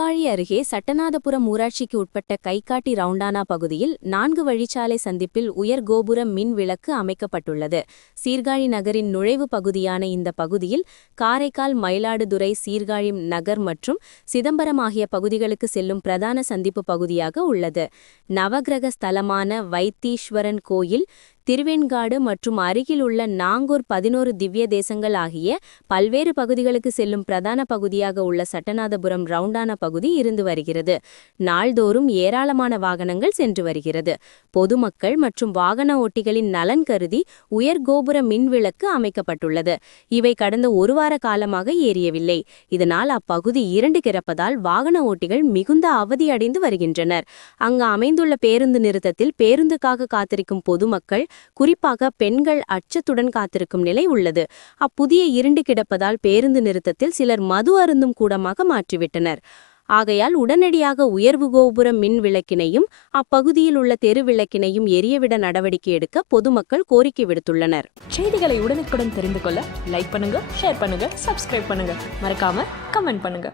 அருகே சட்டநாதபுரம் ஊராட்சிக்கு உட்பட்ட கைகாட்டி ரவுண்டானா பகுதியில் நான்கு வழிச்சாலை சந்திப்பில் உயர் கோபுர மின் விளக்கு அமைக்கப்பட்டுள்ளது. சீர்காழி நகரின் நுழைவு பகுதியான இந்த பகுதியில் காரைக்கால் மயிலாடுதுறை சீர்காழி நகர் மற்றும் சிதம்பரம் ஆகிய பகுதிகளுக்கு செல்லும் பிரதான சந்திப்பு பகுதியாக உள்ளது. நவகிரக ஸ்தலமான வைத்தீஸ்வரன் கோயில் திருவெண்காடு மற்றும் அருகில் உள்ள நாங்கூர் பதினோரு திவ்ய தேசங்கள் ஆகிய பல்வேறு பகுதிகளுக்கு செல்லும் பிரதான பகுதியாக உள்ள சட்டநாதபுரம் ரவுண்டான பகுதி இருந்து வருகிறது. நாள்தோறும் ஏராளமான வாகனங்கள் சென்று வருகிறது. பொதுமக்கள் மற்றும் வாகன ஓட்டிகளின் நலன் கருதி உயர் கோபுர மின்விளக்கு அமைக்கப்பட்டுள்ளது. இவை கடந்த ஒரு வார காலமாக ஏறியவில்லை இதனால் அப்பகுதி இரண்டு கிடப்பதால் வாகன ஓட்டிகள் மிகுந்த அவதியடைந்து வருகின்றனர். அங்கு அமைந்துள்ள பேருந்து நிறுத்தத்தில் பேருந்துக்காக காத்திருக்கும் பொதுமக்கள் குறிப்பாக பெண்கள் அச்சத்துடன் காத்திருக்கும் நிலை உள்ளது. அப்புதிய இருண்டு கிடப்பதால் பேருந்து நிறுத்தத்தில் சிலர் மது அருந்தும் கூடமாக மாற்றிவிட்டனர். ஆகையால் உடனடியாக உயர்வு கோபுர மின் விளக்கினையும் அப்பகுதியில் உள்ள தெரு விளக்கினையும் எரியவிட நடவடிக்கை எடுக்க பொதுமக்கள் கோரிக்கை விடுத்துள்ளனர். செய்திகளை உடனுக்குடன் தெரிந்து கொள்ள லைக் பண்ணுங்க ஷேர் பண்ணுங்க சப்ஸ்கிரைப் பண்ணுங்க. மறக்காம கமெண்ட் பண்ணுங்க.